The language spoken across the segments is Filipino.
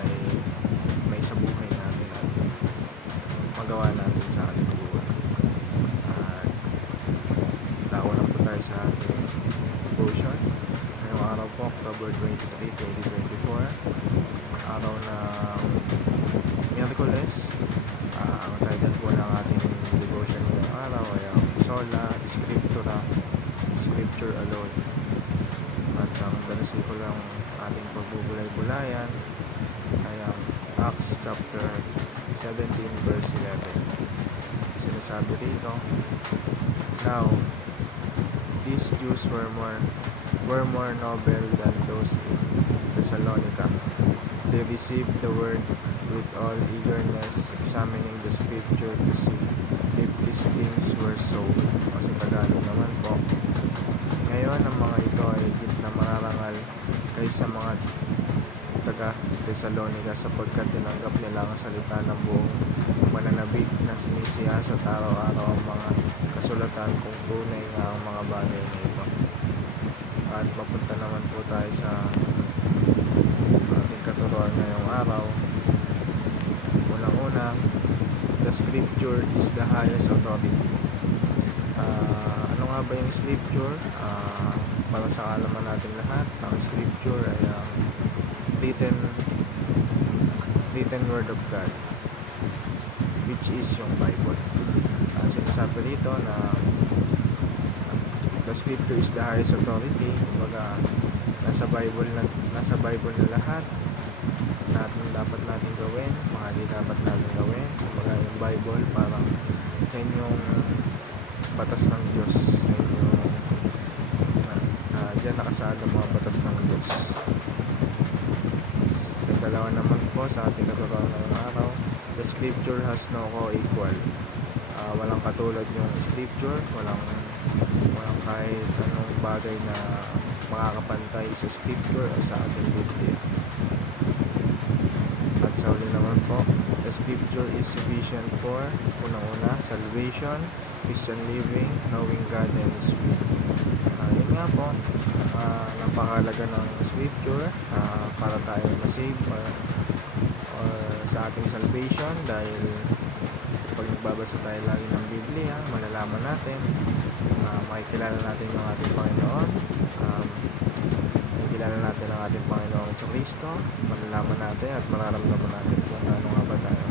ay may sa buhay natin at magawa natin sa ating buhay. At nauna po tayo sa ating devotion. Ngayong araw po, October 23, 2024, araw ng Miyerkules. Ang title po ng ating devotion ngayong araw ay Sola Scriptura, Scripture Alone. At ang versículo ng ating pagbubulay-bulayan ay ang Acts chapter 17 verse 11. Sinasabi rito, "Now, these Jews were more noble than those in Thessalonica. They received the word with all eagerness, examining the scripture to see if these things were so." O sa Tagalog naman po, ngayon ang mga ito ay higit na mararangal kaysa mga taga Thessalonica, sapagkat tinanggap nila ang salita ng buong mananabik na sinisiyasat araw-araw ang mga kasulatan kung tunay nga ang mga bagay na ito. At papunta naman po tayo sa ating katuruan ngayong araw. Unang-una, the scripture is the highest authority. Ano nga ba yung scripture? Para sa kaalaman natin lahat, ang scripture ay ang written word of God, which is yung Bible. Sinasabi rito na the scripture is the highest authority. Kumbaga, nasa Bible na lahat natin dapat natin gawin, mga di dapat natin gawin. Kumbaga, yung Bible parang yan yung batas ng Diyos. Diyan nakasaad ang mga batas ng Diyos. Sa dalawa naman po sa ating katuruan ngayong araw, the scripture has no co-equal. Walang katulad yung scripture, walang kahit anong bagay na makakapantay sa scripture o sa ating Biblia. At sa uli naman po, the scripture is sufficient for unang-una, salvation, Christian living, knowing God and His will. Yun nga po, napakahalaga ng scripture para tayo ma-save or sa ating salvation, dahil pag nagbabasa tayo lagi ng Biblia, malalaman natin, makikilala natin yung ating Panginoon, makikilala natin ang ating Panginoon sa Kristo, malalaman natin at mararamdaman natin kung ano nga ba tayo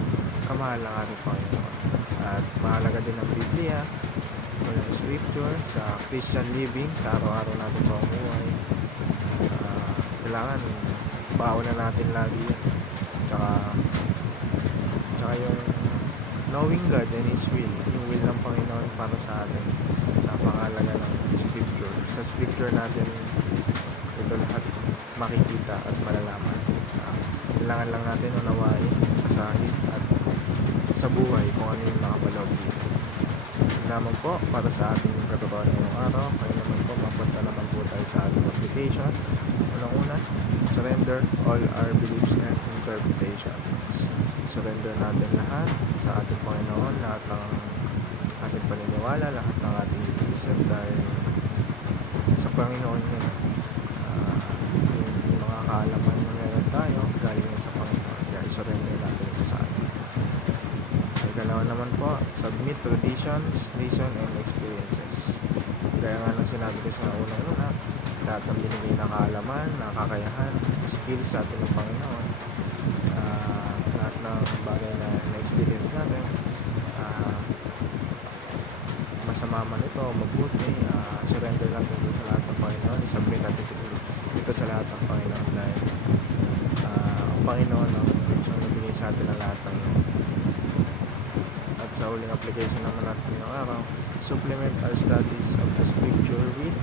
kamahal ng ating Panginoon. At mahalaga din ang Biblia o yung scripture sa Christian living, sa araw-araw natin pamumuhay. Kailangan baon na natin lagi yun. Tsaka yung knowing God and His will, yung will ng Panginoon para sa atin. Napakahalaga ng scripture. Sa scripture natin ito lahat makikita at malalaman. Kailangan lang natin unawain, basahin at sa buhay kung ano yung nakapaloob dito. Naman po para sa ating katuruan ngayong araw. Kaya naman po, mapunta naman po tayo sa ating application. Unang-una, surrender all our beliefs and interpretations. Surrender natin lahat sa ating Panginoon, lahat ng ating paniniwala, lahat ng ating isip, dahil sa Panginoon yun. Yung mga kaalaman na meron tayo, galing yan sa Panginoon. Kaya surrender natin ito sa atin. Ikalawa naman po, submit traditions, reason, and experiences. Kaya nga nang sinabi ko sa unang-una, lahat ng binigay na kaalaman, na kakayahan, skills sa atin ng Panginoon, lahat ng bagay na na-experience natin, masama man ito, mabuti, surrender lang dito sa lahat ng Panginoon, isubmit natin ito sa lahat ng Panginoon, dahil ang Panginoon ang nagbigay sa atin ng lahat ng ito. Sa uling application naman natin ngayong araw, supplement our studies of the scripture with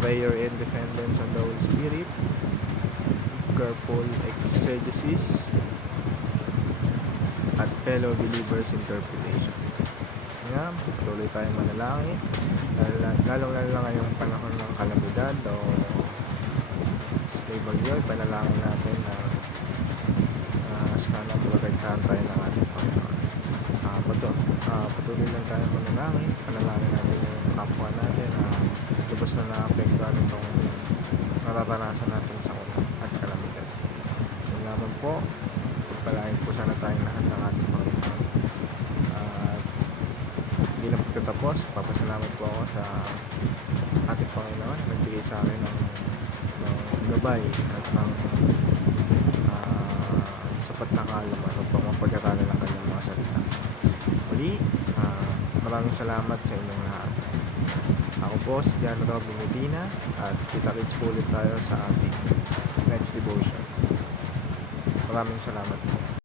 prayer and dependence on the Holy Spirit, careful exegesis, at fellow believers interpretation. Nga, tuloy tayong manalangin, lalong-lalo na ngayong panahon ng kalamidad o may bagyo, panalangin natin na sana protektahan tayo ng ating Panginoon. Patuloy lang tayo manalangin natin yung kapwa natin na lubos na naapektuhan itong nararanasan natin sa una at kalamidad. Yun naman po, pagpalain po sana tayong lahat ng ating Panginoon. At hindi na pagtatapos, papasalamat po ako sa ating Panginoon na nagbigay sa akin ng gabay at ng sapat na kaalaman upang mapag-aralan ang kanyang mga salita. Muli, maraming salamat sa inyong lahat. Ako po si John Robin Medina at kita-kits po ulit tayo sa ating next devotion. Maraming salamat po.